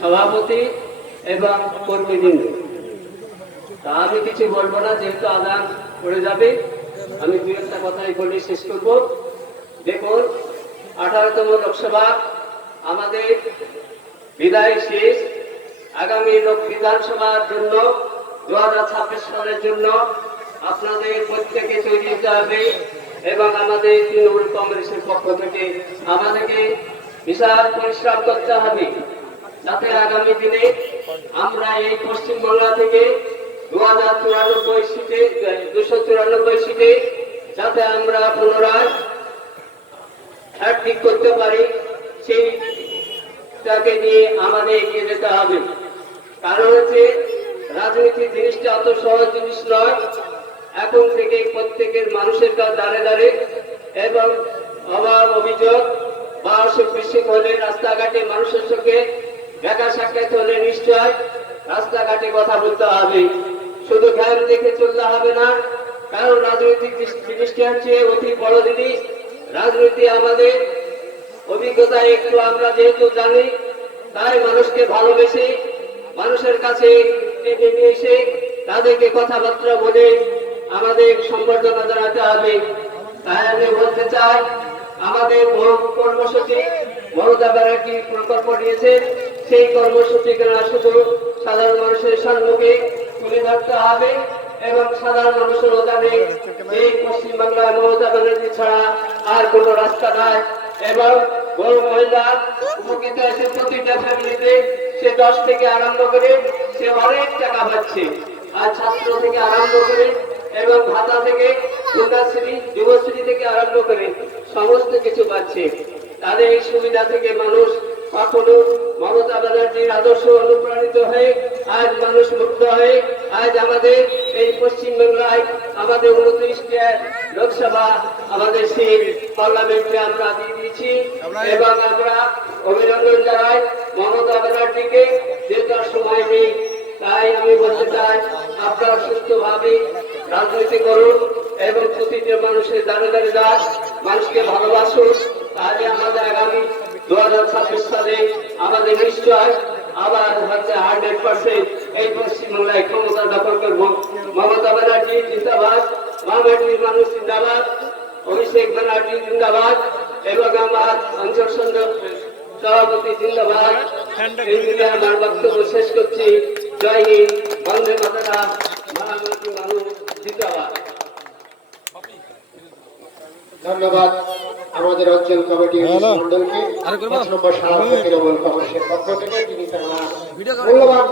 সভাপতি এবং কর্মীবৃন্দ। তা আমি কিছু বলবো না, যেহেতু আদান পড়ে যাবে। আমি দু একটা কথাই বলে শেষ করব। দেখুন, 18তম লোকসভা আমাদের বিদায় শেষ। আগামী বিধানসভার জন্য 2026 সালের জন্য আপনাদের প্রত্যেকে তৈরি হতে হবে এবং আমাদের তৃণমূল কংগ্রেসের পক্ষ থেকে আমাদেরকে বিশাল পরিশ্রম করতে হবে, যাতে আগামী দিনে আমরা এই পশ্চিমবাংলা থেকে 294 সিটে যাতে আমরা পুনরায় হ্যাট্রিক করতে পারি, সেইটাকে নিয়ে আমাদের এগিয়ে যেতে হবে। কারণ হচ্ছে, রাজনীতি জিনিসটা অত সহজ জিনিস নয়। এখন থেকে প্রত্যেকের মানুষের কাছে দাঁড়ে দাঁড়ে এবং অভাব অভিযোগ বা অসুখ বিসুখ হলে রাস্তাঘাটে মানুষের সঙ্গে দেখা সাক্ষাৎ হলে নিশ্চয় রাস্তাঘাটে কথা বলতে হবে। শুধু জ্ঞান দেখে চলতে হবে না, কারণ রাজনৈতিক জিনিসটা হচ্ছে অতি বড় জিনিস। রাজনীতি আমাদের অভিজ্ঞতা একটু আমরা যেহেতু জানি, তাই মানুষকে ভালোবেসে মানুষের কাছে টেনে নিয়ে এসে তাদেরকে কথাবার্তা বলে আমাদের সম্বর্ধনা জানাতে হবে। তাই আমি বলতে চাই, আমাদের কর্মসূচি মমতা ব্যানার্জি প্রকল্প নিয়েছে, সেই কর্মসূচিকে শুধু সাধারণ মানুষের সম্মুখে তুলে ধরতে হবে এবং সাধারণ মানুষের জানে এই পশ্চিমবাংলায় মমতা ব্যানার্জি ছাড়া আর কোনো রাস্তা নাই। এবং বড় মহিলা উপকৃত হয়েছে, প্রতিটা ফ্যামিলিতে সে 10 থেকে আরম্ভ করে সে অনেক টাকা পাচ্ছে। আর ছাত্র থেকে আরম্ভ করে এবং ভাতা থেকে কন্যাশ্রী, যুবশ্রী থেকে আরম্ভ করে সমস্ত কিছু পাচ্ছে। তাদের এই সুবিধা থেকে মানুষ কখনো মমতা ব্যানার্জির আদর্শ অনুপ্রাণিত হয়ে আজ মানুষ মুক্ত হয়ে আজ আমাদের এই পশ্চিমবাংলায় আমাদের 29টা লোকসভা আমাদের সিট পার্লামেন্টে আমরা দিয়ে দিয়েছি এবং আমরা অভিনন্দন জানাই মমতা ব্যানার্জিকে, যে তার সময় নেই। তাই আমি বলতে চাই, আপনারা সুস্থভাবে রাজনীতি করুন এবং প্রতিটা মানুষের দাঁড়ে দাঁড়িয়ে দাস মানুষকে ভালোবাসুন। তাহলে আমাদের আগামী 2026 সালে আমাদের নিশ্চয় আবার হচ্ছে 100% এই পশ্চিমবাংলায় ক্ষমতা দখল করবো। মমতা ব্যানার্জি জিন্দাবাদ, বামের মানুষ জিন্দাবাদ, অভিষেক ব্যানার্জি জিন্দাবাদ এবং আমার অঞ্চল সভাপতি জিন্দাবাদ। এই দিকে আমার বক্তব্য শেষ করছি। জয় হিন্দ, বন্দে মাতরম, মহামাতৃ মানুষ জিন্দাবাদ। ধন্যবাদ আমাদের অঞ্চল কমিটির মন্ডলকে। 5 নম্বর সারা পক্ষ থেকে তিনি তার মূল্যবান